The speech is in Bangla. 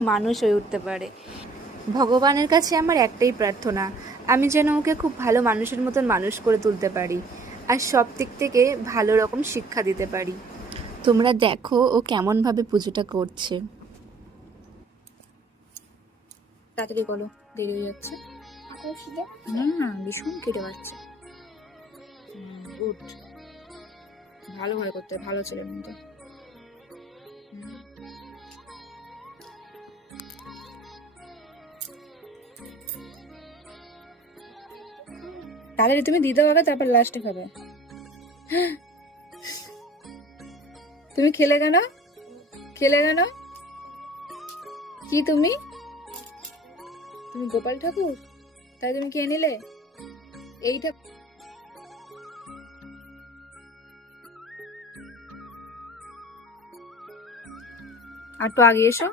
মানুষ হয়ে উঠতে পারে। ভগবানের কাছে আমার একটাই প্রার্থনা, আমি যেন ওকে খুব ভালো মানুষের মতন মানুষ করে তুলতে পারি, আর সব দিক থেকে ভালো রকম শিক্ষা দিতে পারি। তোমরা দেখো ও কেমনভাবে পুজোটা করছে। তাড়াতাড়ি বলো, দেরি হয়ে যাচ্ছে। ভীষণ কেটে পাচ্ছে। গুড, ভালো ভয় করতে, ভালো ছেলের মতো। তাহলে তুমি দিতে হবে, তারপর লাস্টে খাবে। তুমি খেলে কেন? খেলে কেন? কি তুমি তুমি গোপাল ঠাকুর, তাই তুমি খেয়ে নিলে এইটা। আর তো আগে এসো।